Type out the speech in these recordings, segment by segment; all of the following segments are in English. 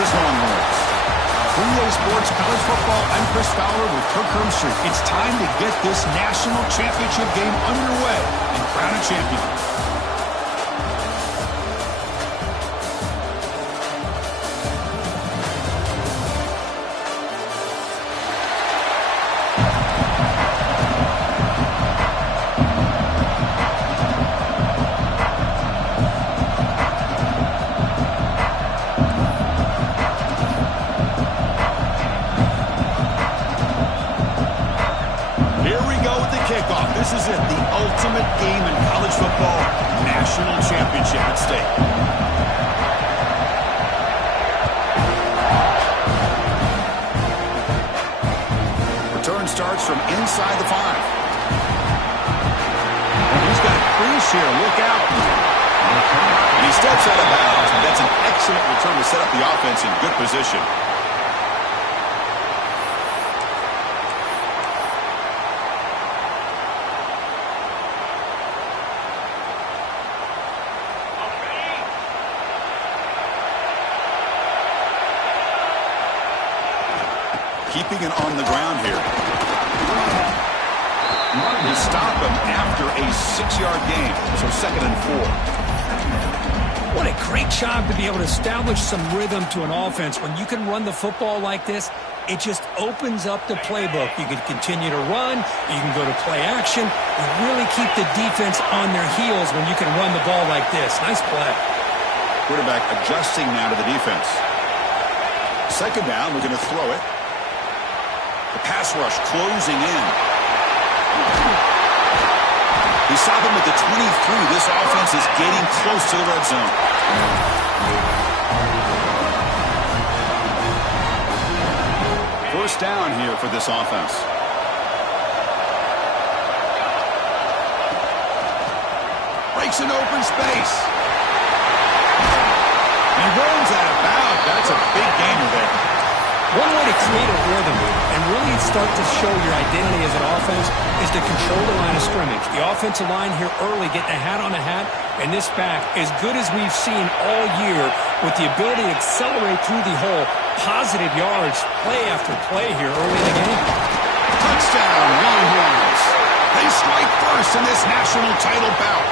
versus Longhorns. From EA Sports College Football, I'm Chris Fowler with Kirk Hermstreet. It's time to get this national championship game underway and crown a champion. This is it, the ultimate game in college football, national championship at stake. Return starts from inside the 5. And he's got a crease here, look out. And he steps out of bounds, and that's an excellent return to set up the offense in good position. Keeping it on the ground here. They stop him after a 6-yard gain, so 2nd and 4. What a great job to be able to establish some rhythm to an offense. When you can run the football like this, it just opens up the playbook. You can continue to run, you can go to play action, and really keep the defense on their heels when you can run the ball like this. Nice play. Quarterback adjusting now to the defense. 2nd down, we're going to throw it. The pass rush closing in. They stop him at the 23. This offense is getting close to the red zone. First down here for this offense. Breaks an open space. He runs out of bounds. That's a big gainer there. One way to create a rhythm and really start to show your identity as an offense is to control the line of scrimmage. The offensive line here early getting a hat on a hat, and this back, as good as we've seen all year, with the ability to accelerate through the hole, positive yards, play after play here early in the game. Touchdown, Longhorns. They strike first in this national title bout.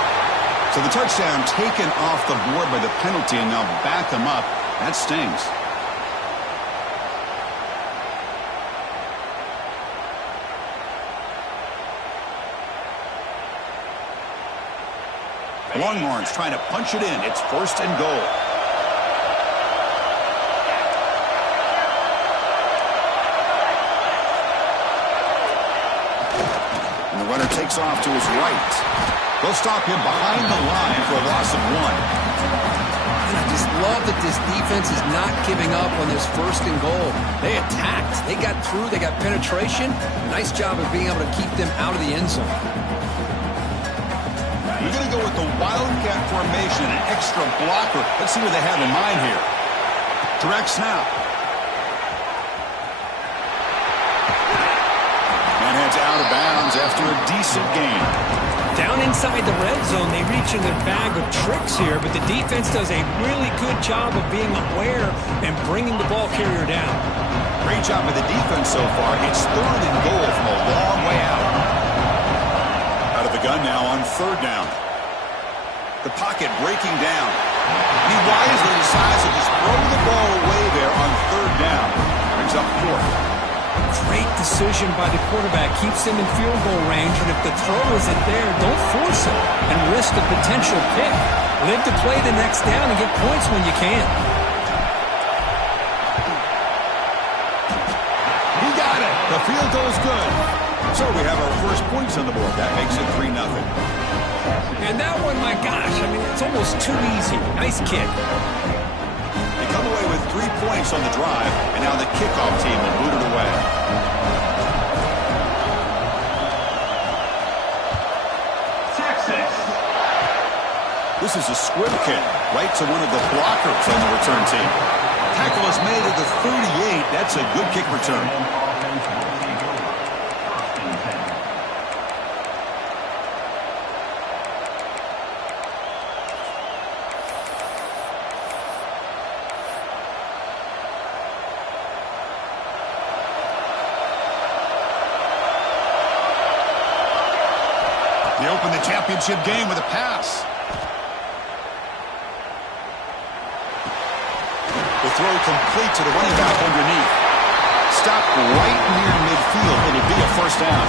So the touchdown taken off the board by the penalty, and now back them up. That stings. Longhorns trying to punch it in. It's 1st and goal. And the runner takes off to his right. They'll stop him behind the line for a loss of 1. I just love that this defense is not giving up on this 1st and goal. They attacked. They got through. They got penetration. Nice job of being able to keep them out of the end zone. We're going to go with the Wildcat formation, an extra blocker. Let's see what they have in mind here. Direct snap. And heads out of bounds after a decent gain. Down inside the red zone, they reach in their bag of tricks here, but the defense does a really good job of being aware and bringing the ball carrier down. Great job by the defense so far. It's 3rd and goal from a long way out. Out of the gun now on 3rd down. The pocket breaking down. He wisely decides to just throw the ball away there on 3rd down. Brings up 4th. Great decision by the quarterback. Keeps him in field goal range, and if the throw isn't there, don't force it and risk a potential pick. Live to play the next down and get points when you can. He got it. The field goal is good. So we have our first points on the board. That makes it 3-0. And that one, my gosh, I mean, it's almost too easy. Nice kick. They come away with 3 points on the drive, and now the kickoff team will boot it away. Texas. This is a squib kick right to one of the blockers on the return team. Tackle is made at the 38. That's a good kick return. championship game with a pass. The throw complete to the running back underneath. Stop right near midfield. It'll be a first down.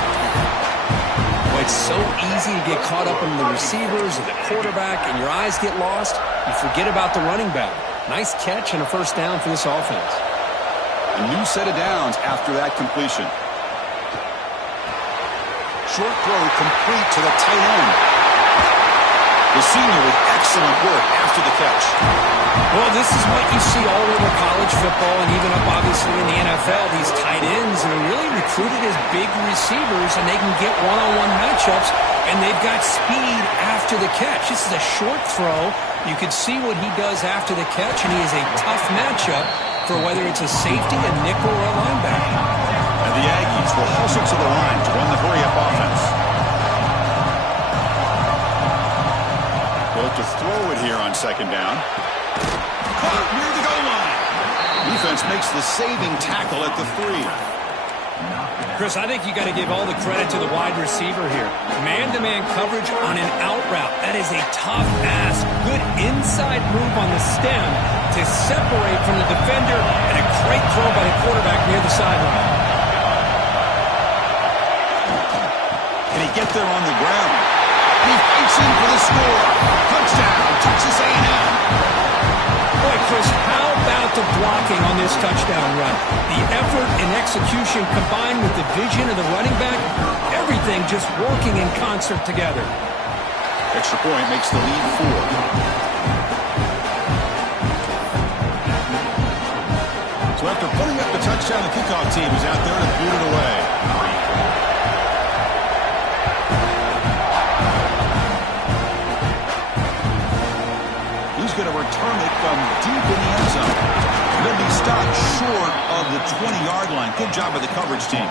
Well, it's so easy to get caught up in the receivers and the quarterback, and your eyes get lost. You forget about the running back. Nice catch and a first down for this offense. A new set of downs after that completion. Short throw complete to the tight end. The senior with excellent work after the catch. Well, this is what you see all over college football and even up, obviously, in the NFL. These tight ends are really recruited as big receivers, and they can get one-on-one matchups, and they've got speed after the catch. This is a short throw. You can see what he does after the catch, and he is a tough matchup for whether it's a safety, a nickel, or a linebacker. And the Aggies will hustle to the line to run the hurry-up offense. They'll look to throw it here on second down. Caught near the goal line. Defense makes the saving tackle at the 3. Chris, I think you got to give all the credit to the wide receiver here. Man-to-man coverage on an out route. That is a tough ask. Good inside move on the stem to separate from the defender, and a great throw by the quarterback near the sideline. Can he get there on the ground? He fights in for the score. Touchdown, Texas A&M. Boy, Chris, how about the blocking on this touchdown run? The effort and execution combined with the vision of the running back, everything just working in concert together. Extra point makes the lead 4. So after putting up the touchdown, the kickoff team is out there to boot it away. He's going to return it from deep in the end zone. Going to be stopped short of the 20-yard line. Good job by the coverage team.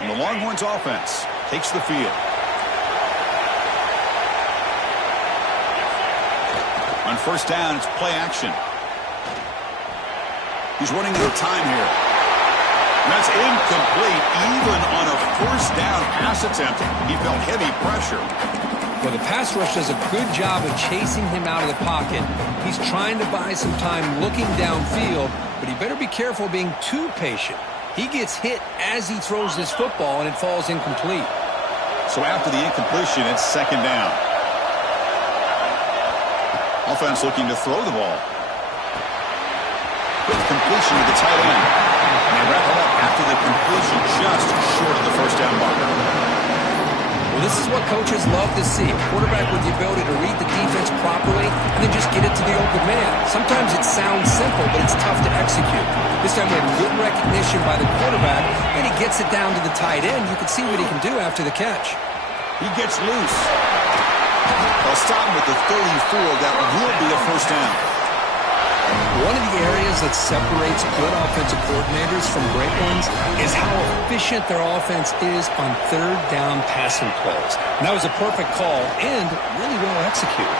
And the Longhorns offense takes the field. On first down, it's play action. He's running out of time here. And that's incomplete. Even on a first down pass attempt, he felt heavy pressure. Well, the pass rush does a good job of chasing him out of the pocket. He's trying to buy some time looking downfield, but he better be careful being too patient. He gets hit as he throws this football, and it falls incomplete. So after the incompletion, it's second down. Offense looking to throw the ball. With completion to the tight end. And they wrap it up after the completion, just short of the first down marker. Well, this is what coaches love to see. A quarterback with the ability to read the defense properly and then just get it to the open man. Sometimes it sounds simple, but it's tough to execute. This time we have good recognition by the quarterback, and he gets it down to the tight end. You can see what he can do after the catch. He gets loose. They'll stop him with the 34. That will be a first down. One of the areas that separates good offensive coordinators from great ones is how efficient their offense is on third down passing plays. And that was a perfect call and really well executed.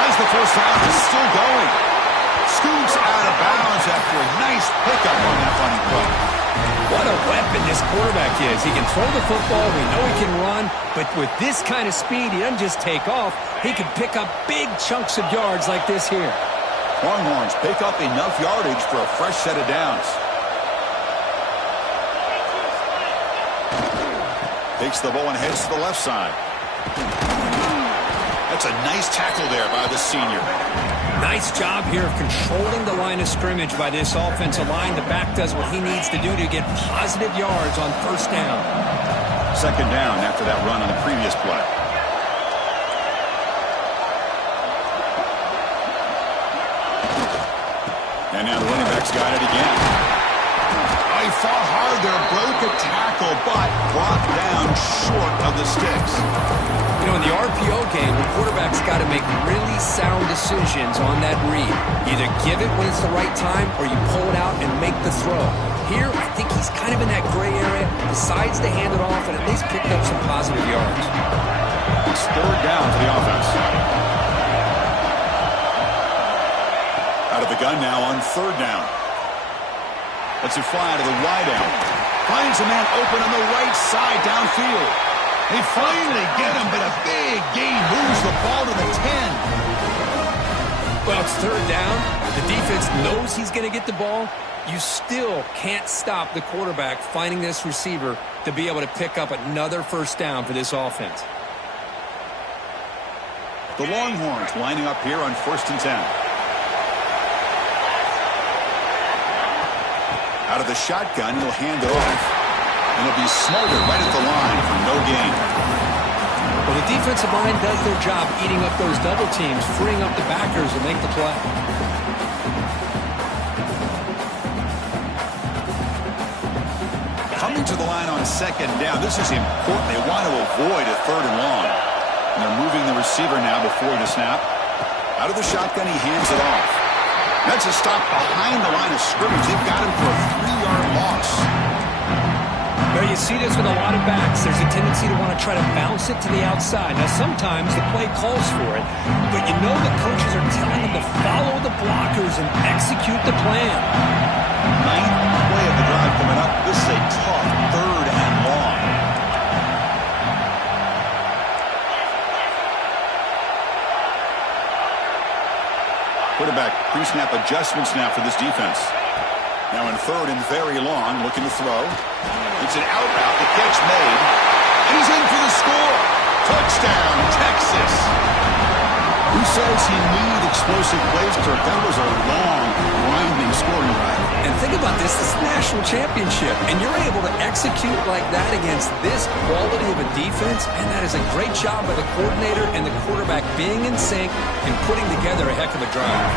As the first down is still going. Scoots out of bounds after a nice pickup on that running play. What a weapon this quarterback is. He can throw the football. We know he can run. But with this kind of speed, he doesn't just take off. He can pick up big chunks of yards like this here. Longhorns pick up enough yardage for a fresh set of downs. Takes the ball and heads to the left side. That's a nice tackle there by the senior. Nice job here of controlling the line of scrimmage by this offensive line. The back does what he needs to do to get positive yards on first down. Second down after that run on the previous play. And now the running back's got it again. Oh, he fought hard there, broke a tackle, but brought down short of the sticks. You know, in the RPO game, the quarterback's got to make really sound decisions on that read. Either give it when it's the right time, or you pull it out and make the throw. Here, I think he's kind of in that gray area, decides to hand it off, and at least picked up some positive yards. It's third down for the offense. Out of the gun now on third down. Lets it fly to the wide end. Finds a man open on the right side downfield. They finally get him, but a big gain moves the ball to the 10. Well, it's third down. The defense knows he's going to get the ball. You still can't stop the quarterback finding this receiver to be able to pick up another first down for this offense. The Longhorns lining up here on 1st and 10. Out of the shotgun, he'll hand it off. And he'll be smarter right at the line for no gain. Well, the defensive line does their job eating up those double teams, freeing up the backers to make the play. Coming to the line on second down. This is important. They want to avoid a third and long. And they're moving the receiver now before the snap. Out of the shotgun, he hands it off. That's a stop behind the line of scrimmage. They've got him for a 3-yard loss. Well, you see this with a lot of backs. There's a tendency to want to try to bounce it to the outside. Now, sometimes the play calls for it, but you know the coaches are telling them to follow the blockers and execute the plan. Ninth play of the drive coming up. This is a tough third and long. Quarterback pre-snap adjustments now for this defense. Now in third and very long, looking to throw. It's an out route, the catch made, and he's in for the score. Touchdown, Texas. Who says he needed explosive plays, Kirk? That was a long, grinding scoring drive. And think about this is a national championship, and you're able to execute like that against this quality of a defense, and that is a great job by the coordinator and the quarterback being in sync and putting together a heck of a drive.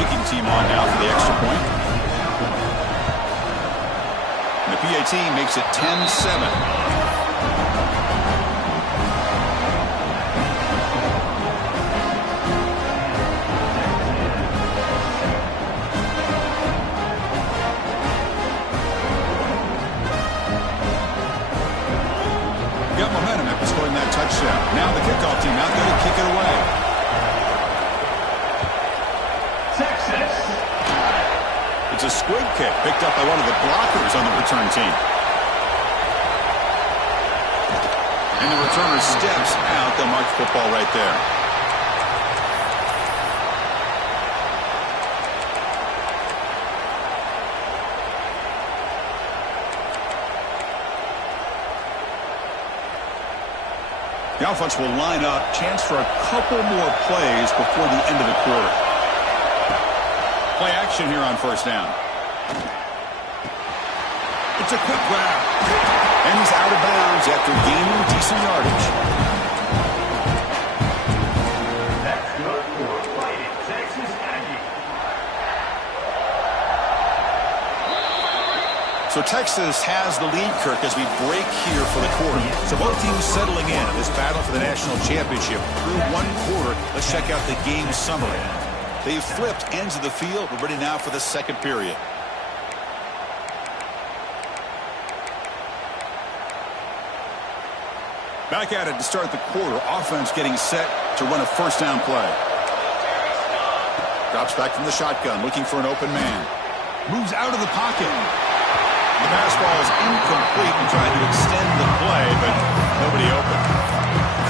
Kicking team on now for the extra point. And the PAT makes it 10-7. Got momentum after scoring that touchdown. Now the kickoff team out there to kick it away. Texas. It's a squib kick picked up by one of the blockers on the return team. And the returner steps out. They'll mark football right there. The offense will line up. Chance for a couple more plays before the end of the quarter. Play action here on first down. It's a quick grab. And he's out of bounds after gaining decent yardage. That's good for Fighting Texas Aggie. So Texas has the lead, Kirk, as we break here for the quarter. So both teams settling in this battle for the national championship through one quarter. Let's check out the game summary. They've flipped ends of the field. We're ready now for the second period. Back at it to start the quarter. Offense getting set to run a first down play. Drops back from the shotgun, looking for an open man. Moves out of the pocket. The pass ball is incomplete and trying to extend the play, but nobody open.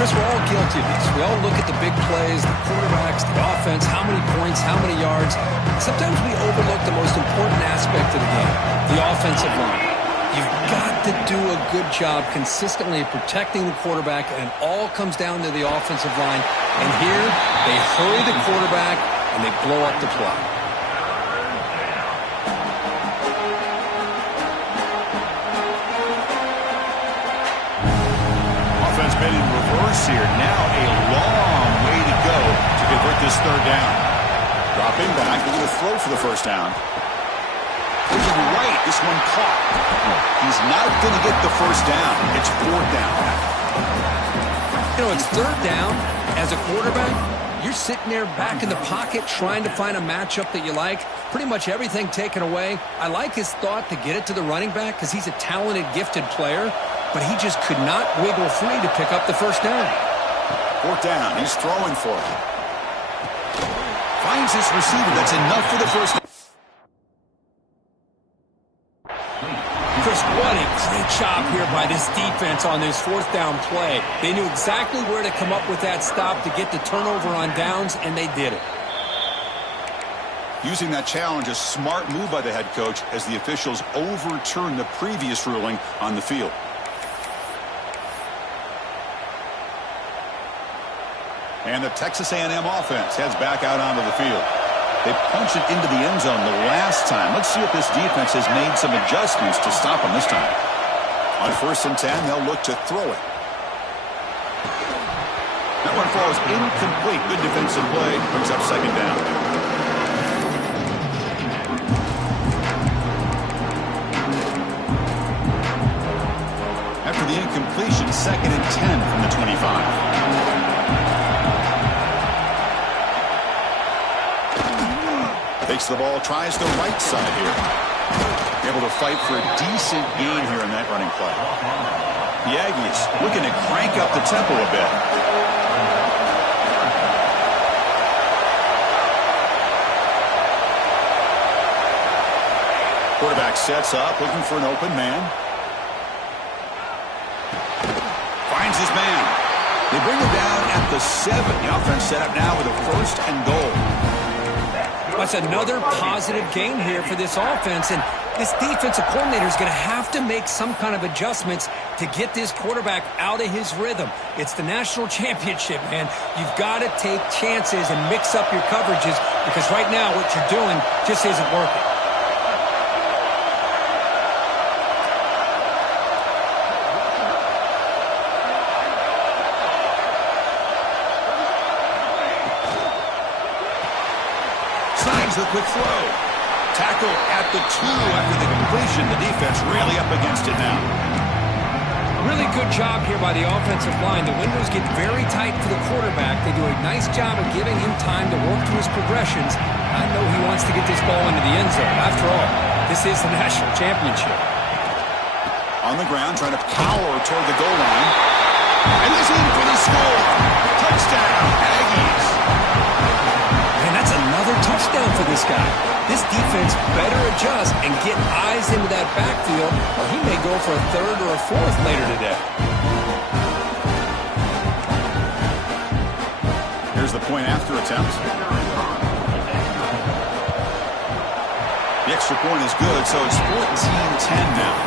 Chris, we're all guilty of this. We all look at the big plays, the quarterbacks, the offense, how many points, how many yards. Sometimes we overlook the most important aspect of the game, the offensive line. You've got to do a good job consistently protecting the quarterback, and it all comes down to the offensive line. And here, they hurry the quarterback, and they blow up the play. Offense been in reverse here. Now a long way to go to convert this third down. Dropping back, they're going to throw for the first down. Looking right, this one caught. He's not going to get the first down. It's fourth down. You know, it's third down. As a quarterback, you're sitting there back in the pocket trying to find a matchup that you like. Pretty much everything taken away. I like his thought to get it to the running back because he's a talented, gifted player, but he just could not wiggle free to pick up the first down. Fourth down. He's throwing for it. Finds his receiver. That's enough for the first. Chris, what a great job here by this defense on this fourth down play. They knew exactly where to come up with that stop to get the turnover on downs, and they did it. Using that challenge, a smart move by the head coach as the officials overturned the previous ruling on the field. And the Texas A&M offense heads back out onto the field. They punched it into the end zone the last time. Let's see if this defense has made some adjustments to stop them this time. On 1st and 10, they'll look to throw it. That one falls incomplete. Good defensive play. Brings up 2nd down. After the incompletion, 2nd and 10 from the 25. Takes the ball, tries the right side here. Able to fight for a decent gain here in that running play. The Aggies looking to crank up the tempo a bit. Quarterback sets up, looking for an open man. Finds his man. They bring him down at the 7. The offense set up now with a 1st and goal. That's another positive game here for this offense, and this defensive coordinator is going to have to make some kind of adjustments to get this quarterback out of his rhythm. It's the national championship, man. You've got to take chances and mix up your coverages because right now what you're doing just isn't working. The quick throw. Tackle at the 2 after the completion. The defense really up against it now. Really good job here by the offensive line. The windows get very tight for the quarterback. They do a nice job of giving him time to work through his progressions. I know he wants to get this ball into the end zone. After all, this is the national championship. On the ground, trying to power toward the goal line. And he's in for the score. Touchdown, Aggies. And that's another touchdown for this guy. This defense better adjust and get eyes into that backfield, or he may go for a 3rd or a 4th later today. Here's the point after attempt. The extra point is good, so it's 14-10 now.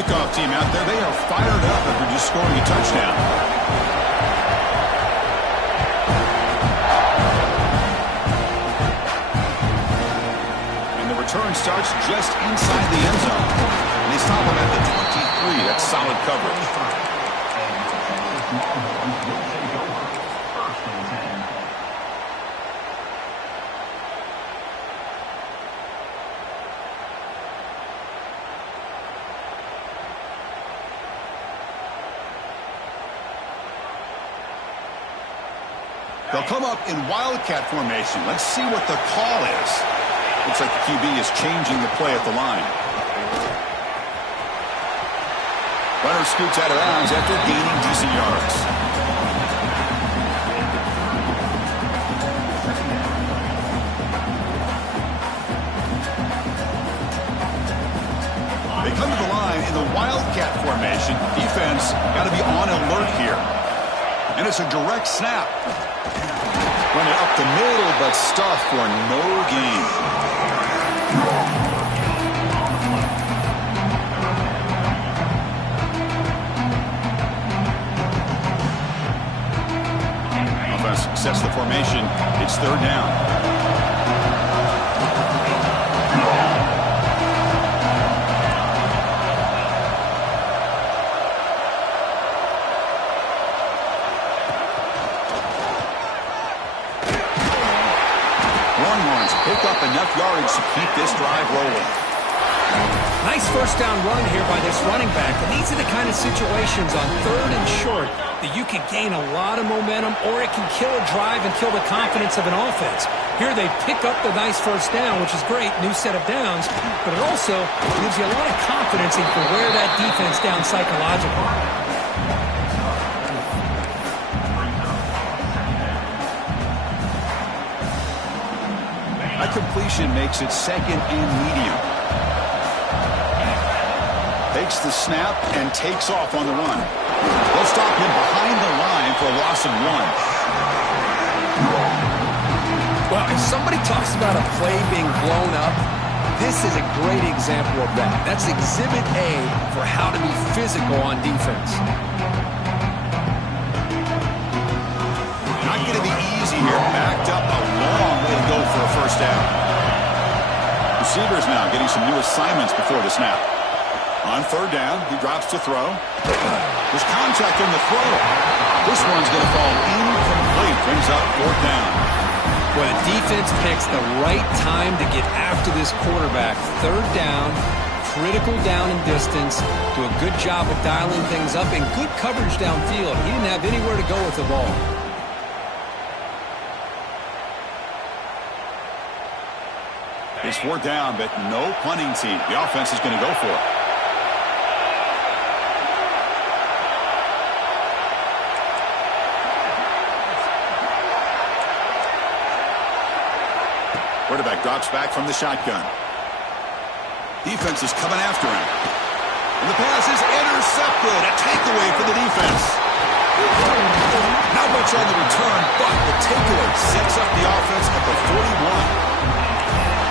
Kickoff team out there, they are fired up after just scoring a touchdown. And the return starts just inside the end zone. And they stop him at the 23. That's solid coverage. They'll come up in wildcat formation. Let's see what the call is. Looks like the QB is changing the play at the line. Runner scoots out of bounds after gaining decent yards. They come to the line in the wildcat formation. Defense got to be on alert here. And it's a direct snap. Running up the middle, but stuffed for no gain. Offense sets the formation. It's 3rd down. Pick up enough yardage to keep this drive rolling. Nice 1st down run here by this running back. And these are the kind of situations on 3rd and short that you can gain a lot of momentum, or it can kill a drive and kill the confidence of an offense. Here they pick up the nice first down, which is great, new set of downs, but it also gives you a lot of confidence in for where that defense down psychologically. A completion makes it second and medium. Takes the snap and takes off on the run. They'll stop him behind the line for a loss of 1. Well, if somebody talks about a play being blown up, this is a great example of that. That's exhibit A for how to be physical on defense. Not going to be easy here. Backed up a long way to go for a first down. Receivers now getting some new assignments before the snap. On third down, he drops to throw. There's contact in the throw. This one's going to fall incomplete. Brings up fourth down. Well, the defense picks the right time to get after this quarterback. Third down, critical down and distance. Do a good job of dialing things up and good coverage downfield. He didn't have anywhere to go with the ball. It's fourth down, but no punting team. The offense is going to go for it. Quarterback drops back from the shotgun. Defense is coming after him. And the pass is intercepted. A takeaway for the defense. Not much on the return, but the takeaway sets up the offense at the 41.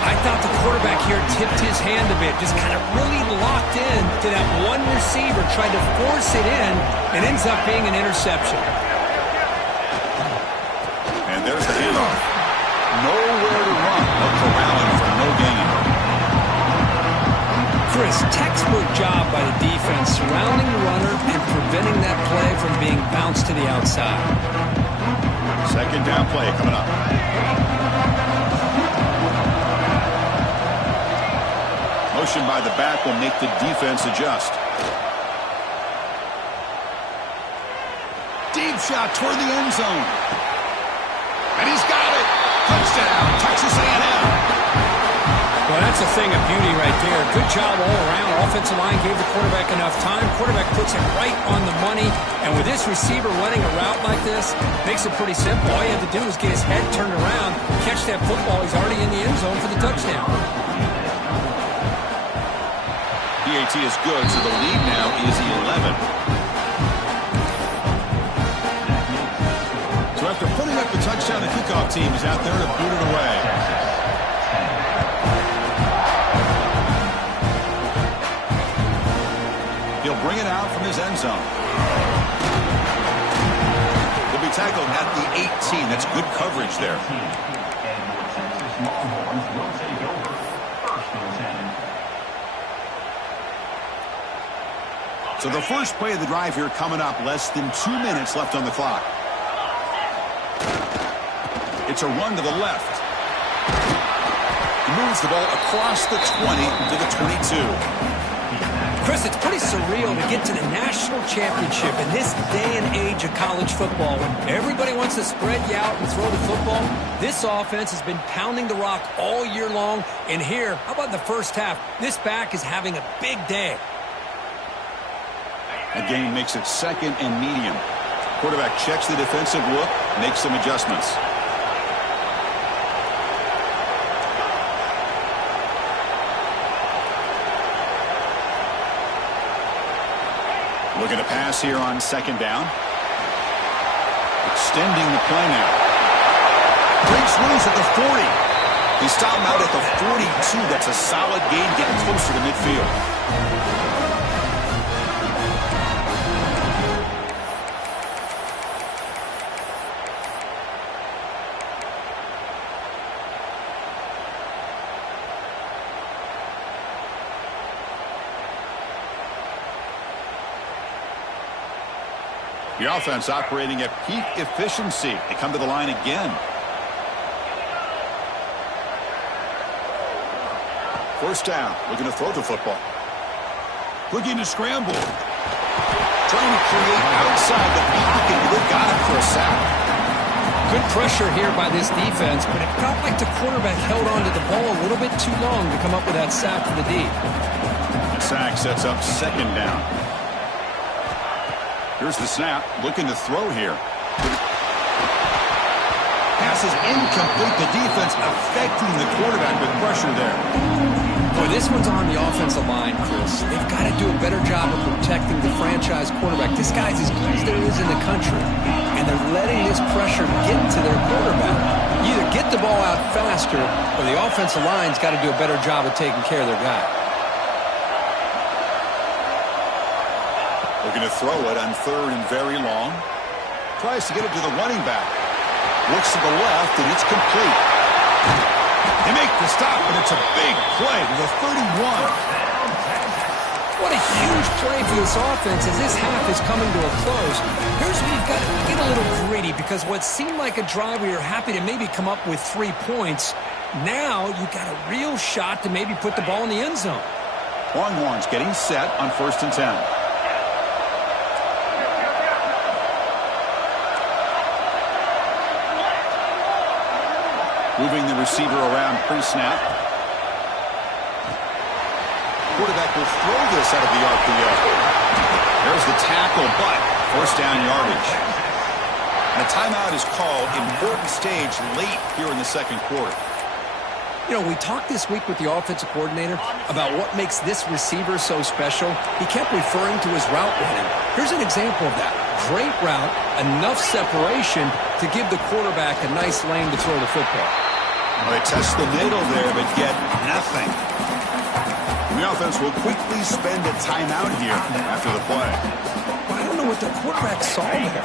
I thought the quarterback here tipped his hand a bit, just kind of really locked in to that one receiver, tried to force it in, and ends up being an interception. And there's the handoff. Nowhere to run. No corralling for no gain. Chris, textbook job by the defense, surrounding the runner and preventing that play from being bounced to the outside. Second down play coming up. Motion by the back will make the defense adjust. Deep shot toward the end zone. And he's got it. Touchdown, Texas A&M. Well, that's a thing of beauty right there. Good job all around. Offensive line gave the quarterback enough time. Quarterback puts it right on the money. And with this receiver running a route like this, makes it pretty simple. All you have to do is get his head turned around, catch that football. He's already in the end zone for the touchdown. PAT is good, so the lead now is 11. So after putting up the touchdown, the kickoff team is out there to boot it away. He'll bring it out from his end zone. He'll be tackled at the 18. That's good coverage there. So the first play of the drive here coming up, less than 2 minutes left on the clock. It's a run to the left. He moves the ball across the 20 to the 22. Chris, it's pretty surreal to get to the national championship in this day and age of college football when everybody wants to spread you out and throw the football. This offense has been pounding the rock all year long. And here, how about the first half? This back is having a big day. That gain makes it second and medium. Quarterback checks the defensive look, makes some adjustments. Looking to pass here on second down. Extending the play now. Breaks loose at the 40. He stopped him out at the 42. That's a solid gain, getting closer to midfield. The offense operating at peak efficiency. They come to the line again. First down, looking to throw the football. Looking to scramble. Trying to create outside the pocket. They've got it for a sack. Good pressure here by this defense, but it felt like the quarterback held on to the ball a little bit too long to come up with that sack for the D. The sack sets up second down. Here's the snap, looking to throw here. Pass is incomplete. The defense affecting the quarterback with pressure there. Boy, this one's on the offensive line, Chris. They've got to do a better job of protecting the franchise quarterback. This guy's as good as there is in the country, and they're letting this pressure get to their quarterback. You either get the ball out faster, or the offensive line's got to do a better job of taking care of their guy. Looking to throw it on third and very long. Tries to get it to the running back. Looks to the left, and it's complete. They make the stop, and it's a big play to the 31. What a huge play for this offense as this half is coming to a close. Here's where you've got to get a little gritty, because what seemed like a drive where you're happy to maybe come up with 3 points, now you've got a real shot to maybe put the ball in the end zone. Longhorns getting set on 1st and 10. Moving the receiver around pre-snap. Quarterback will throw this out of the RPO. There's the tackle, but first down yardage. And a timeout is called. Important stage late here in the second quarter. You know, we talked this week with the offensive coordinator about what makes this receiver so special. He kept referring to his route running. Here's an example of that. Great route, enough separation to give the quarterback a nice lane to throw the football. Well, they test the middle there, but get nothing. The offense will quickly spend a timeout here after the play. I don't know what the quarterback saw there.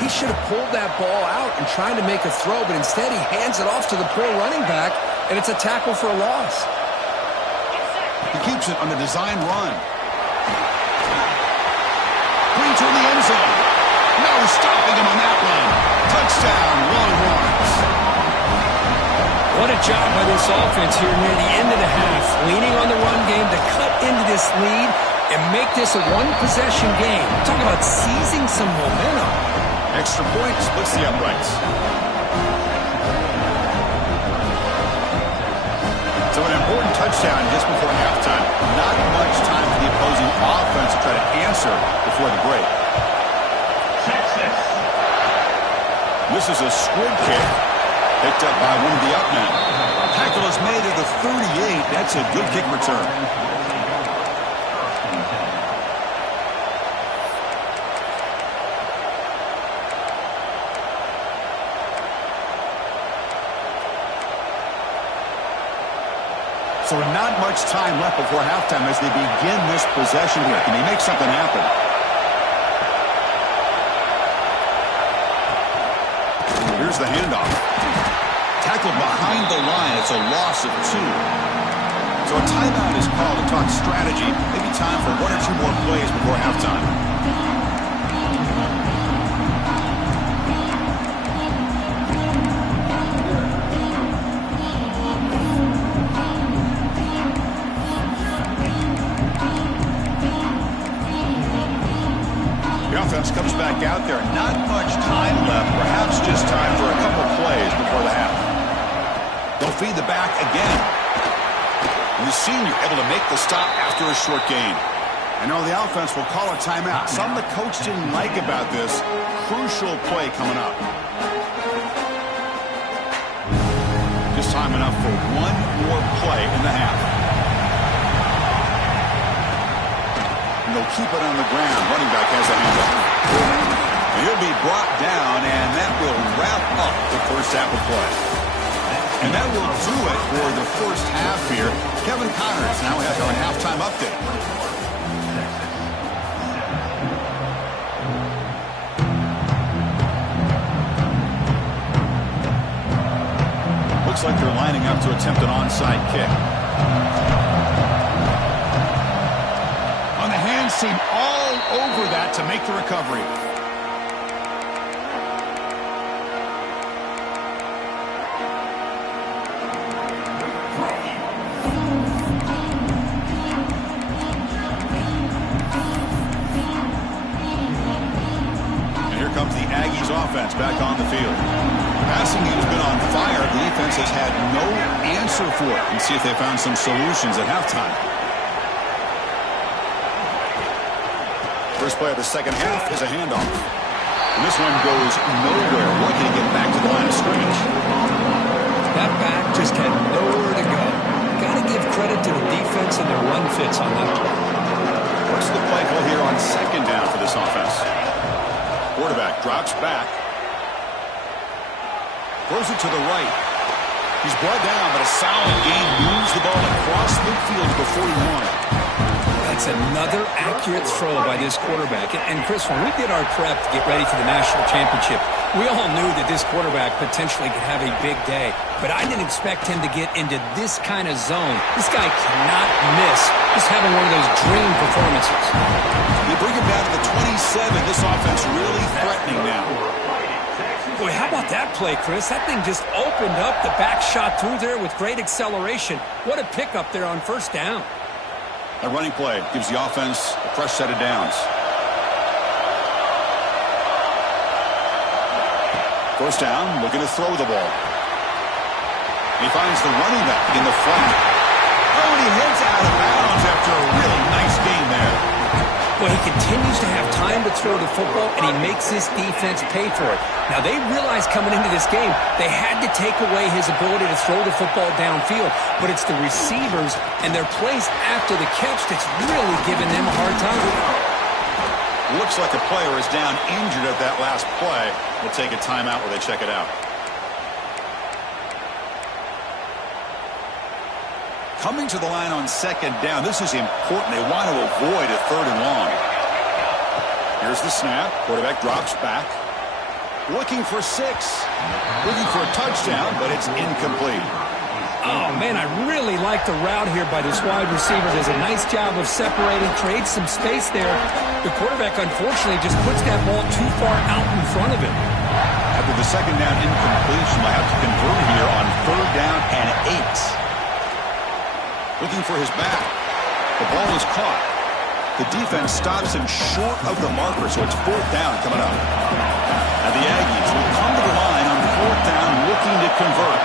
He should have pulled that ball out and tried to make a throw, but instead he hands it off to the poor running back, and it's a tackle for a loss. He keeps it on a design run. Clean to the end zone. No stopping him on that one. Touchdown, Longhorns. What a job by this offense here near the end of the half, leaning on the run game to cut into this lead and make this a one-possession game. Talk about seizing some momentum. Extra point splits the uprights. So an important touchdown just before halftime. Not much time for the opposing offense to try to answer before the break. This is a squib kick. Picked up by one of the up men. Tackle is made at the 38. That's a good kick return. So not much time left before halftime as they begin this possession here. Can they make something happen? Here's the handoff. Tackled behind the line. It's a loss of 2. So a timeout is called to talk strategy. Maybe time for 1 or 2 more plays before halftime. The offense comes back out there. Not much time left. Perhaps just time for a couple plays before the half. They'll feed the back again. And the senior able to make the stop after a short gain. I know the offense will call a timeout. Something the coach didn't like about this. Crucial play coming up. Just time enough for 1 more play in the half. And they'll keep it on the ground. Running back has a handoff. He'll be brought down, and that will wrap up the first half of play. And that will do it for the first half here. Kevin Connors now has our halftime update. Looks like they're lining up to attempt an onside kick. On the hands team all over that to make the recovery. comes the Aggies offense back on the field. Passing game's been on fire. The defense has had no answer for it. And see if they found some solutions at halftime. First play of the second half is a handoff. And this one goes nowhere. Lucky to get back to the line of scrimmage. That back just had nowhere to go. Got to give credit to the defense and their run fits on that play. What's the play call here on second down for this offense? Quarterback drops back. Throws it to the right. He's brought down, but a solid gain moves the ball across midfield to the 41. That's another accurate throw by this quarterback. And Chris, when we did our prep to get ready for the national championship, we all knew that this quarterback potentially could have a big day. But I didn't expect him to get into this kind of zone. This guy cannot miss. Just having one of those dream performances. They bring him down to the 27. This offense really threatening now. Boy, how about that play, Chris? That thing just opened up. The back shot through there with great acceleration. What a pickup there on first down. A running play gives the offense a fresh set of downs. First down, looking to throw the ball. He finds the running back in the front. Oh, and he heads out of bounds after a really nice game there. Well, he continues to have time to throw the football, and he makes this defense pay for it. Now, they realized coming into this game they had to take away his ability to throw the football downfield, but it's the receivers and their plays after the catch that's really giving them a hard time. Looks like a player is down injured at that last play. We'll take a timeout where they check it out. Coming to the line on second down. This is important. They want to avoid a third and long. Here's the snap. Quarterback drops back. Looking for 6. Looking for a touchdown, but it's incomplete. Oh, man, I really like the route here by this wide receiver. Does a nice job of separating, creates some space there. The quarterback, unfortunately, just puts that ball too far out in front of him. After the second down incompletion, they'll have to convert here on third down and 8. Looking for his back. The ball is caught. The defense stops him short of the marker, so it's fourth down coming up. And the Aggies will come to the line on fourth down looking to convert.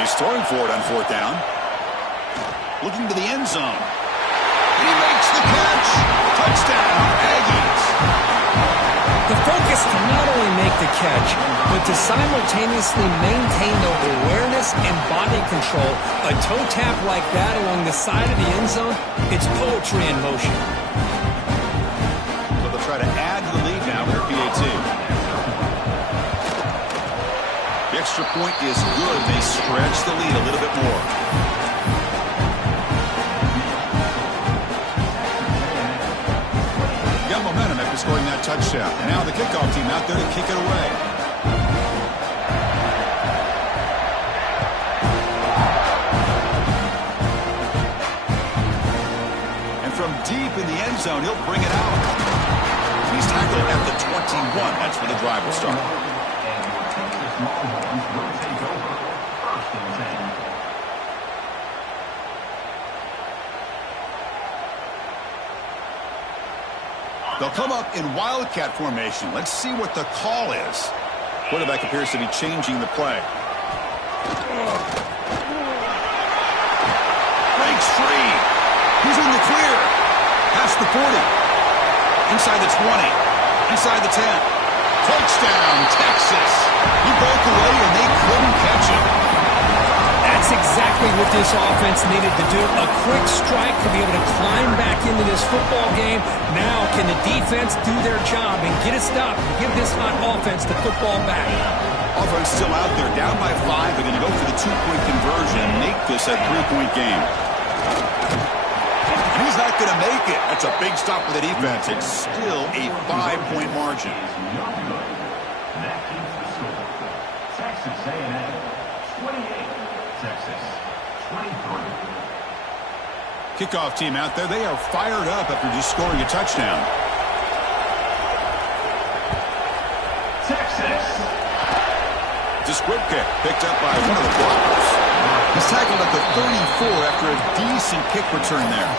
He's throwing for it on fourth down. Looking to the end zone. He makes the catch. Touchdown, Aggies. The focus to not only make the catch, but to simultaneously maintain the awareness and body control. A toe tap like that along the side of the end zone, it's poetry in motion. So they'll try to add to the lead now with their PAT. The extra point is good. They stretch the lead a little bit more. Got momentum after scoring that touchdown. And now the kickoff team out there to kick it away. And from deep in the end zone, he'll bring it out. He's tackled at the 21. That's where the drive will start. They'll come up in wildcat formation. Let's see what the call is. Quarterback appears to be changing the play. Breaks free. He's in the clear. Past the 40. Inside the 20. Inside the 10. Touchdown, Texas. He broke away and they couldn't catch him. That's exactly what this offense needed to do. A quick strike to be able to climb back into this football game. Now can the defense do their job and get a stop and give this hot offense the football back? Offense still out there, down by 5. They're going to go for the 2-point conversion and make this a 3-point game. And he's not going to make it. That's a big stop for the defense. It's still a 5-point margin. Texas A&M 28, Texas 23. Kickoff team out there. They are fired up after just scoring a touchdown. Texas. It's a squib kick picked up by one of the blockers. He's tackled at the 34 after a decent kick return there.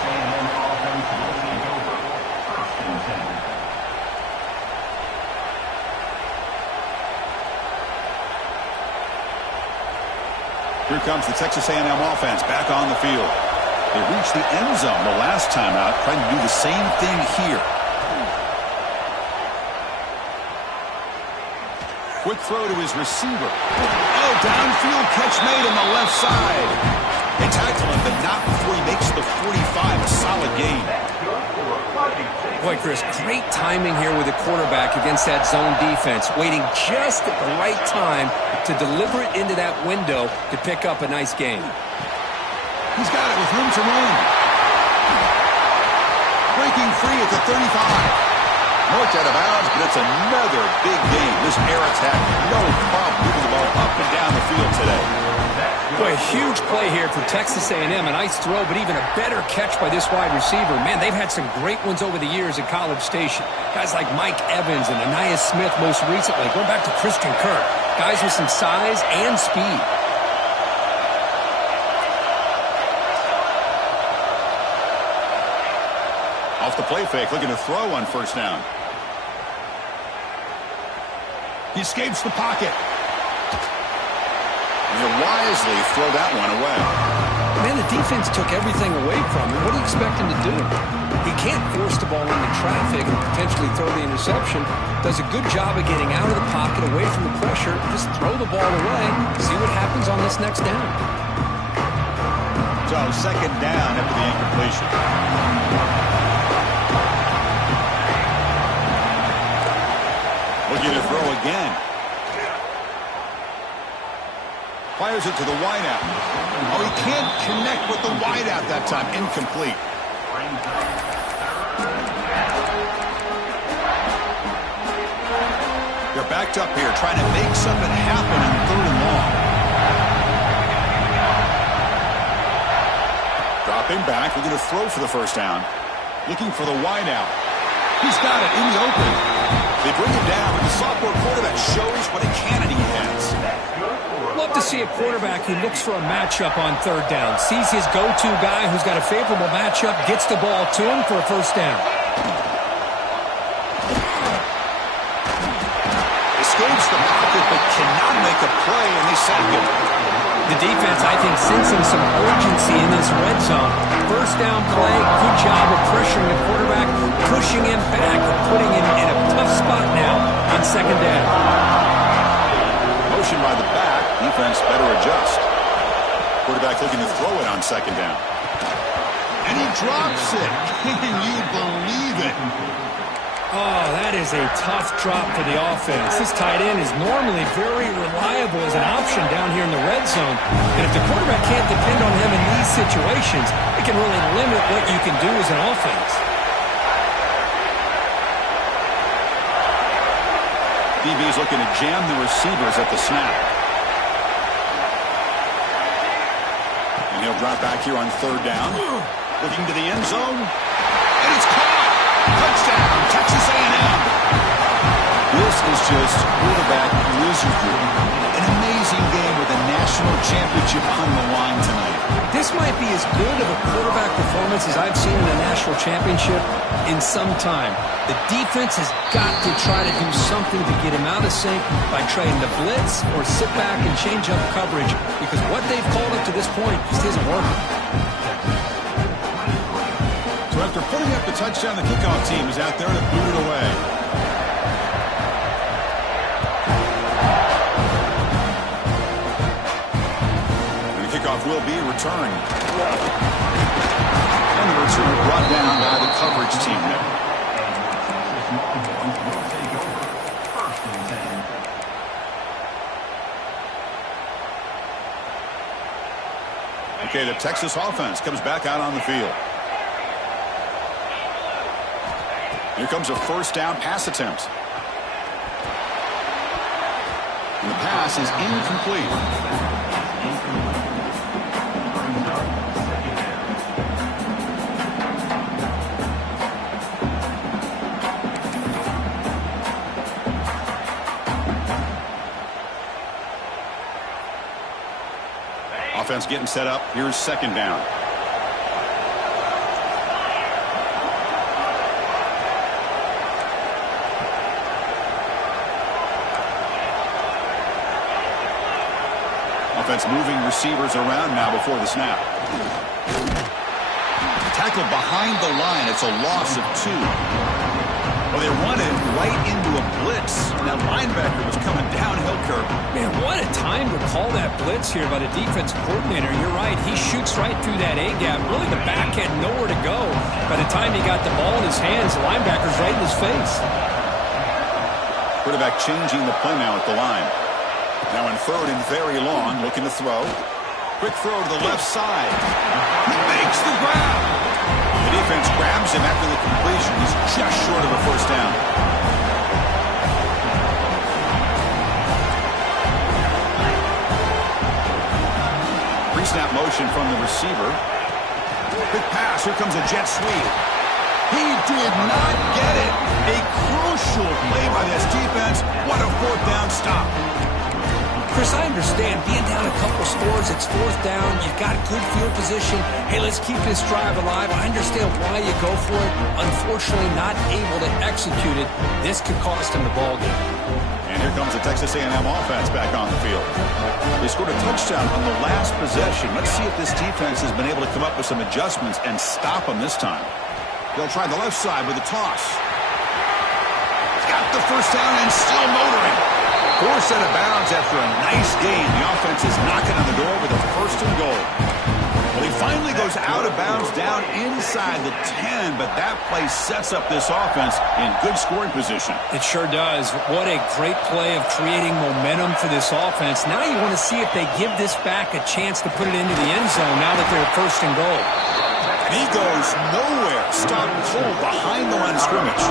Here comes the Texas A&M offense back on the field. They reached the end zone the last time out, trying to do the same thing here. Quick throw to his receiver. Oh, downfield catch made on the left side. They tackle him, but not before he makes the 45. A solid gain. Boy, Chris, great timing here with the quarterback against that zone defense, waiting just at the right time to deliver it into that window to pick up a nice gain. He's got it with room to run. Breaking free at the 35. Marked out of bounds, but it's another big gain. This air attack, no problem moving the ball up and down the field today. Boy, a huge play here for Texas A&M. A nice throw, but even a better catch by this wide receiver. Man, they've had some great ones over the years at College Station. Guys like Mike Evans and Anais Smith most recently, going back to Christian Kirk. Guys with some size and speed. Off the play fake, looking to throw on first down. He escapes the pocket. And he'll wisely throw that one away. Man, the defense took everything away from him. What do you expect him to do? He can't force the ball into traffic and potentially throw the interception. Does a good job of getting out of the pocket, away from the pressure. Just throw the ball away. See what happens on this next down. So, second down after the incompletion. Looking to throw again. Fires it to the wideout. Oh, he can't connect with the wideout that time. Incomplete. They're backed up here, trying to make something happen in third and long. Dropping back, looking to throw for the first down. Looking for the wideout. He's got it in the open. They bring him down, but the sophomore quarterback shows what a cannon he has. Love to see a quarterback who looks for a matchup on third down. Sees his go-to guy who's got a favorable matchup, gets the ball to him for a first down. Escapes the pocket, but cannot make a play, and they sack him. The defense, I think, sensing some urgency in this red zone. First down play, good job of pressuring the quarterback, pushing him back, putting him in a tough spot now on second down. Motion by the back, defense better adjust. Quarterback looking to throw it on second down. And he drops it. Can you believe it? Oh, that is a tough drop for the offense. This tight end is normally very reliable as an option down here in the red zone. And if the quarterback can't depend on him in these situations, it can really limit what you can do as an offense. DB's looking to jam the receivers at the snap. And he'll drop back here on third down. Looking to the end zone. And it's caught! Touchdown, Texas A&M. This is just quarterback wizardry. An amazing game with a national championship on the line tonight. This might be as good of a quarterback performance as I've seen in a national championship in some time. The defense has got to try to do something to get him out of sync by trying to blitz or sit back and change up coverage, because what they've called up to this point just isn't working. So after putting up the touchdown, the kickoff team is out there to boot it away. And the kickoff will be returned. And the return brought down by the coverage team there. Okay, the Texas offense comes back out on the field. Here comes a first down pass attempt. And the pass is incomplete. Offense getting set up. Here's second down. Offense moving receivers around now before the snap. Tackle behind the line. It's a loss of 2. Well, they run it right into a blitz. And that linebacker was coming downhill, Kirk. Man, what a time to call that blitz here by the defense coordinator. You're right. He shoots right through that A-gap. Really, the back had nowhere to go. By the time he got the ball in his hands, the linebacker's right in his face. Quarterback changing the play now at the line. Now in third and very long, looking to throw. Quick throw to the left side. He makes the grab. The defense grabs him after the completion. He's just short of a first down. Pre-snap motion from the receiver. Quick pass. Here comes a jet sweep. He did not get it. A crucial play by this defense. What a fourth down stop. Chris, I understand being down a couple scores, it's fourth down, you've got good field position. Hey, let's keep this drive alive. I understand why you go for it. Unfortunately, not able to execute it. This could cost him the ball game. And here comes the Texas A&M offense back on the field. They scored a touchdown on the last possession. Let's see if this defense has been able to come up with some adjustments and stop them this time. They'll try the left side with a toss. He's got the first down and still motoring. Forced out of bounds after a nice game. The offense is knocking on the door with a first and goal. Well, he finally goes out of bounds down inside the 10, but that play sets up this offense in good scoring position. It sure does. What a great play of creating momentum for this offense. Now you want to see if they give this back a chance to put it into the end zone now that they're first and goal. And he goes nowhere. Stopped cold behind the line of scrimmage.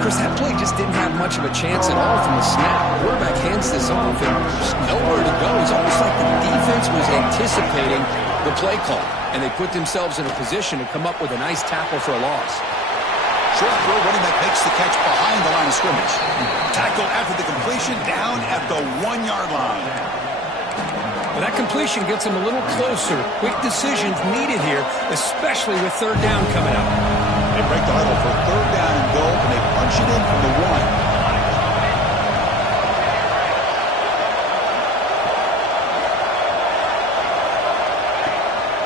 Chris, that play just didn't have much of a chance at all from the snap. The quarterback hands this off and just nowhere to go. It's almost like the defense was anticipating the play call, and they put themselves in a position to come up with a nice tackle for a loss. Short throw, running back makes the catch behind the line of scrimmage. Tackle after the completion, down at the 1-yard line. Well, that completion gets them a little closer. Quick decisions needed here, especially with third down coming up. They break the huddle for third down and goal, and they punch it in from the 1.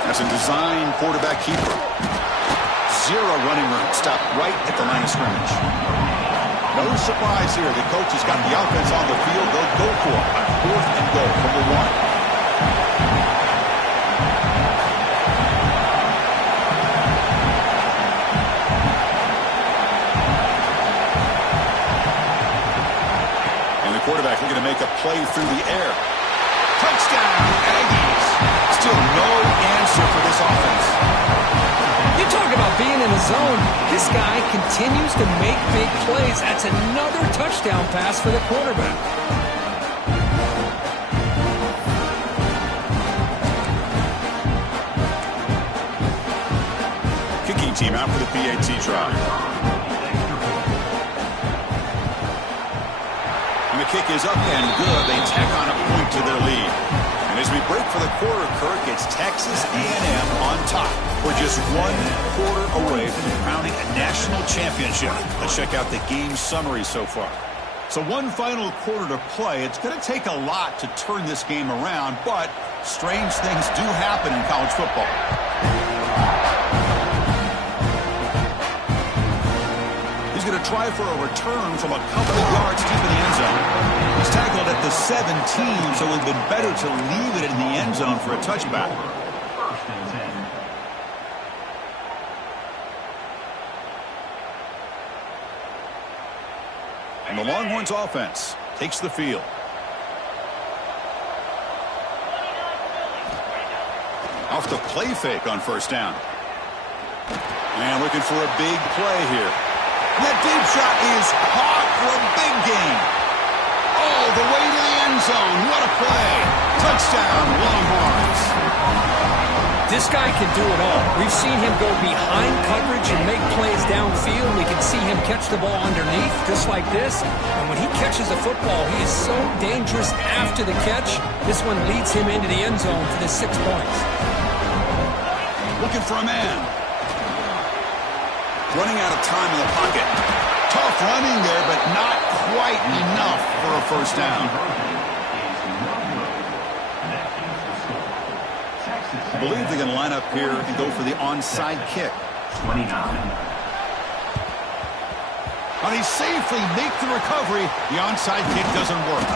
That's a design quarterback keeper. 0 running room. Stopped right at the line of scrimmage. No surprise here. The coach has got the offense on the field. They'll go for it on fourth and goal from the 1. Quarterback looking to make a play through the air. Touchdown, Aggies. Still no answer for this offense. You talk about being in the zone. This guy continues to make big plays. That's another touchdown pass for the quarterback. Kicking team out for the PAT try. The kick is up and good. They tack on a point to their lead. And as we break for the quarter, Kirk, it's Texas A&M on top. We're just 1 quarter away from crowning a national championship. Let's check out the game summary so far. So 1 final quarter to play. It's going to take a lot to turn this game around, but strange things do happen in college football. He's going to try for a return from a couple of yards deep in the end zone. He's tackled at the 17, so it would have been better to leave it in the end zone for a touchback. And the Longhorns offense takes the field. Off the play fake on first down. And looking for a big play here. And that deep shot is caught for a big gain. All the way to the end zone. What a play. Touchdown, Longhorns. This guy can do it all. We've seen him go behind coverage and make plays downfield. We can see him catch the ball underneath, just like this. And when he catches a football, he is so dangerous after the catch. This one leads him into the end zone for the 6 points. Looking for a man. Running out of time in the pocket. Tough running there, but not quite enough for a first down. I believe they're going to line up here and go for the onside kick. 29. But he safely makes the recovery. The onside kick doesn't work.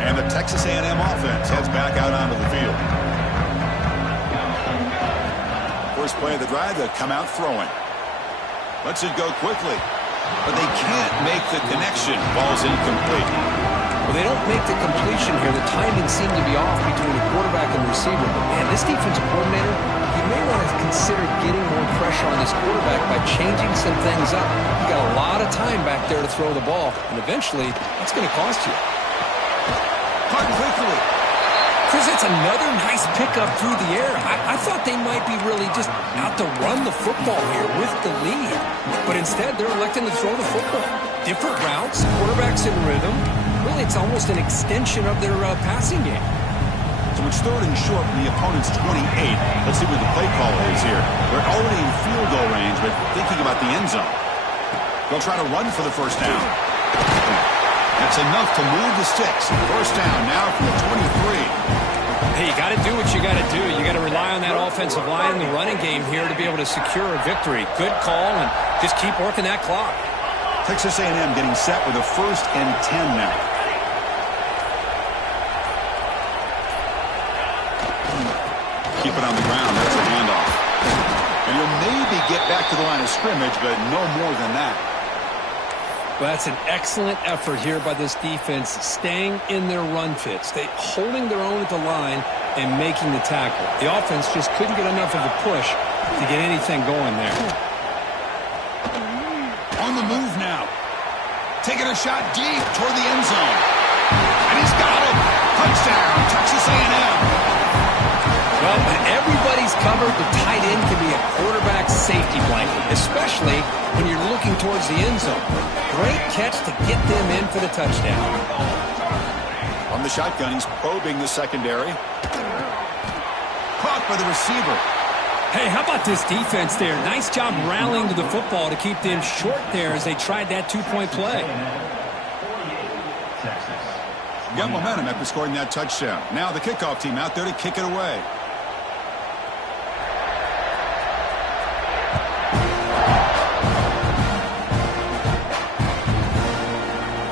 And the Texas A&M offense heads back out onto the field. First play of the drive, they come out throwing. Lets it go quickly, but they can't make the connection. Ball's incomplete. Well, they don't make the completion here. The timing seemed to be off between the quarterback and the receiver. But, man, this defensive coordinator, he may want to consider getting more pressure on this quarterback by changing some things up. You got a lot of time back there to throw the ball, and eventually, that's going to cost you. Caught quickly. Chris, it's another nice pickup through the air. I thought they might be really just out to run the football here with the lead. But instead, they're electing to throw the football. Different routes, quarterbacks in rhythm. Really, it's almost an extension of their passing game. So it's third and short from the opponent's 28. Let's see what the play call is here. They're already in field goal range, but thinking about the end zone. They'll try to run for the first down. That's enough to move the sticks. First down now from the 23. Hey, you got to do what you got to do. You got to rely on that offensive line in the running game here to be able to secure a victory. Good call, and just keep working that clock. Texas A&M getting set with a 1st and 10 now. Keep it on the ground. There's a handoff. And you'll maybe get back to the line of scrimmage, but no more than that. Well, that's an excellent effort here by this defense, staying in their run fits. They holding their own at the line and making the tackle. The offense just couldn't get enough of a push to get anything going there. On the move now. Taking a shot deep toward the end zone. And he's got it. Touchdown, Texas A&M. Well, when everybody's covered, the tight end can be a quarterback's safety blanket, especially when you're looking towards the end zone. Great catch to get them in for the touchdown. On the shotgun, he's probing the secondary. Caught by the receiver. Hey, how about this defense there? Nice job rallying to the football to keep them short there as they tried that two-point play. Got momentum after scoring that touchdown. Now the kickoff team out there to kick it away.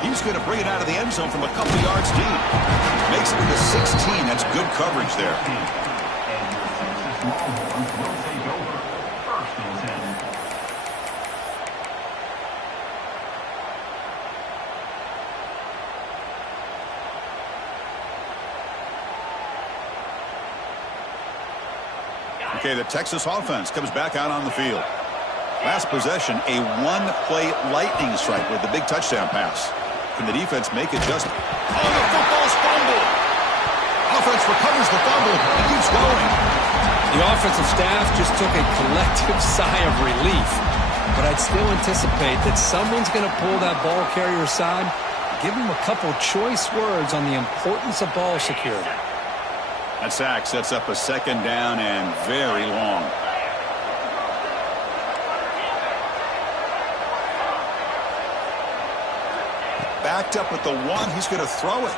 He's going to bring it out of the end zone from a couple yards deep. Makes it into 16. That's good coverage there. Okay, the Texas offense comes back out on the field. Last possession, a one-play lightning strike with the big touchdown pass. Can the defense make adjustment? Oh, the football's fumbled! Offense recovers the fumble and keeps going. The offensive staff just took a collective sigh of relief. But I'd still anticipate that someone's going to pull that ball carrier aside, give him a couple choice words on the importance of ball security. That sack sets up a 2nd down and very long. Backed up at the 1. He's going to throw it.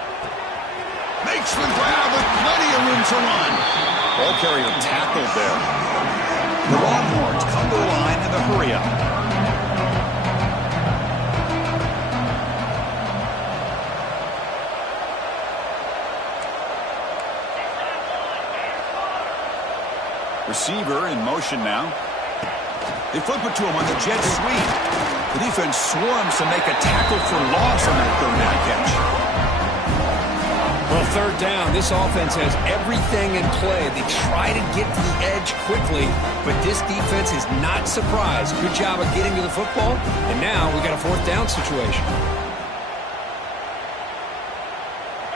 Makes the grab with plenty of room to run. Ball carrier tackled there. The Longhorns come to the line in the hurry up. Receiver in motion now. They flip it to him on the jet sweep. The defense swarms to make a tackle for loss on that 3rd down catch. Well, third down, this offense has everything in play. They try to get to the edge quickly, but this defense is not surprised. Good job of getting to the football, and now we got a fourth down situation.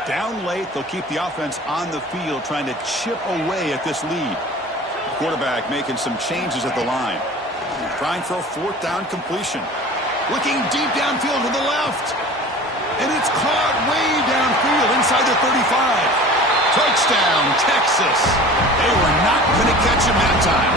Down late, they'll keep the offense on the field trying to chip away at this lead. The quarterback making some changes at the line. Trying for a fourth down completion. Looking deep downfield to the left. And it's caught way downfield inside the 35. Touchdown, Texas. They were not going to catch him that time.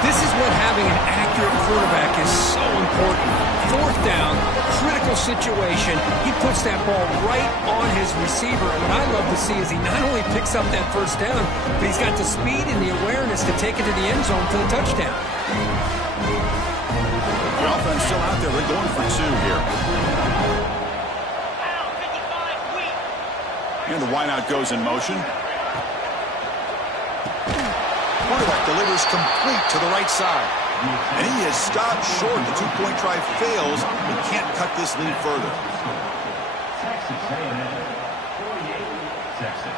This is what having an accurate quarterback is so important. Fourth down, critical situation. He puts that ball right on his receiver. And what I love to see is he not only picks up that first down, but he's got the speed and the awareness to take it to the end zone for the touchdown. The offense still out there. They're going for two here. And the wideout goes in motion. Quarterback delivers complete to the right side. And he is stopped short. The two-point try fails. He can't cut this lead further.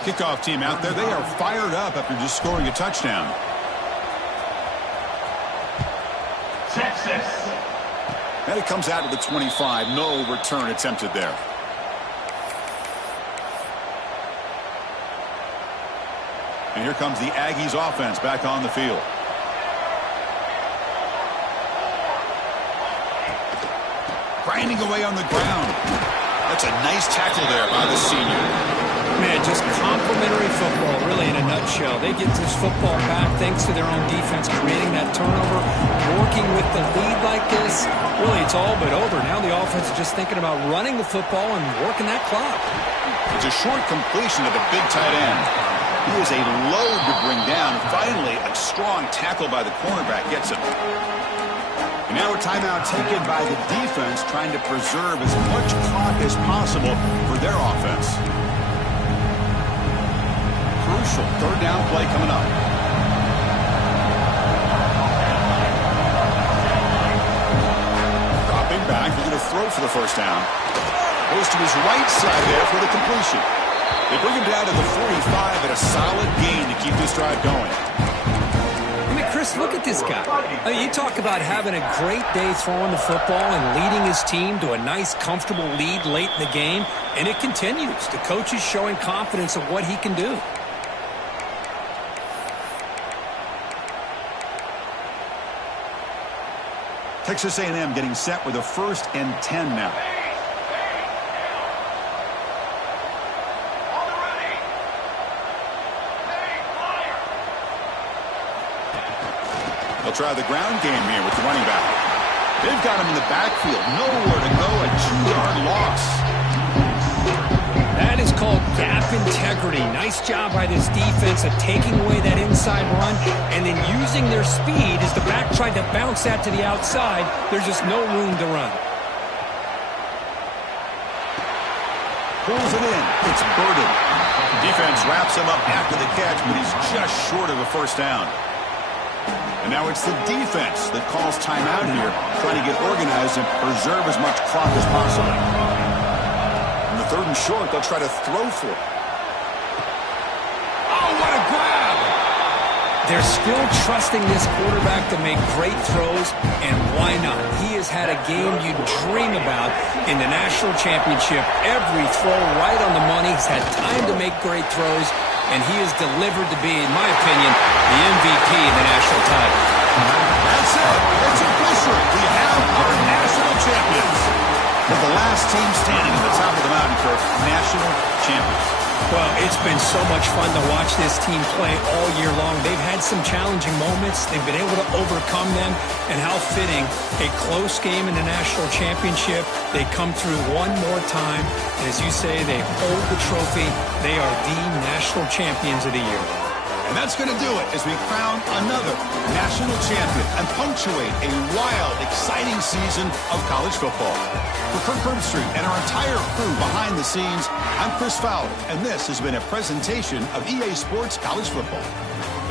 Kickoff team out there. They are fired up after just scoring a touchdown. Texas. And it comes out to the 25. No return attempted there. And here comes the Aggies offense back on the field. Grinding away on the ground. That's a nice tackle there by the senior. Man, just complimentary football, really, in a nutshell. They get this football back thanks to their own defense, creating that turnover, working with the lead like this. Really, it's all but over. Now the offense is just thinking about running the football and working that clock. It's a short completion to the big tight end. He is a load to bring down. Finally, a strong tackle by the cornerback gets him. And now a timeout taken by the defense, trying to preserve as much clock as possible for their offense. Crucial third down play coming up. Dropping back, they're going to throw for the first down. Goes to his right side there for the completion. They bring him down to the 45 at a solid gain to keep this drive going. I mean, Chris, look at this guy. I mean, you talk about having a great day throwing the football and leading his team to a nice, comfortable lead late in the game, and it continues. The coach is showing confidence of what he can do. Texas A&M getting set with a 1st and 10 now. They'll try the ground game here with the running back. They've got him in the backfield. Nowhere to go. A 2-yard loss. That is called gap integrity. Nice job by this defense of taking away that inside run and then using their speed as the back tried to bounce that to the outside. There's just no room to run. Pulls it in. It's Burden. Defense wraps him up after the catch, but he's just short of a first down. And now it's the defense that calls timeout here, trying to get organized and preserve as much clock as possible. And the 3rd and short, they'll try to throw for it. Oh, what a grab! They're still trusting this quarterback to make great throws, and why not? He has had a game you dream about in the national championship. Every throw right on the money. He's had time to make great throws, and he is delivered to be, in my opinion, the MVP in the national title. That's it. It's official. We have our national champions. But the last team standing at the top of the mountain, Kirk, national champions. Well, it's been so much fun to watch this team play all year long. They've had some challenging moments. They've been able to overcome them. And how fitting, a close game in the national championship. They come through one more time. And as you say, they hold the trophy. They are the national champions of the year. And that's going to do it as we crown another national champion and punctuate a wild, exciting season of college football. For Kirk Herbstreit and our entire crew behind the scenes, I'm Chris Fowler, and this has been a presentation of EA Sports College Football.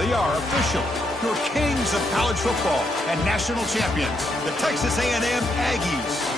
They are official, your kings of college football and national champions, the Texas A&M Aggies.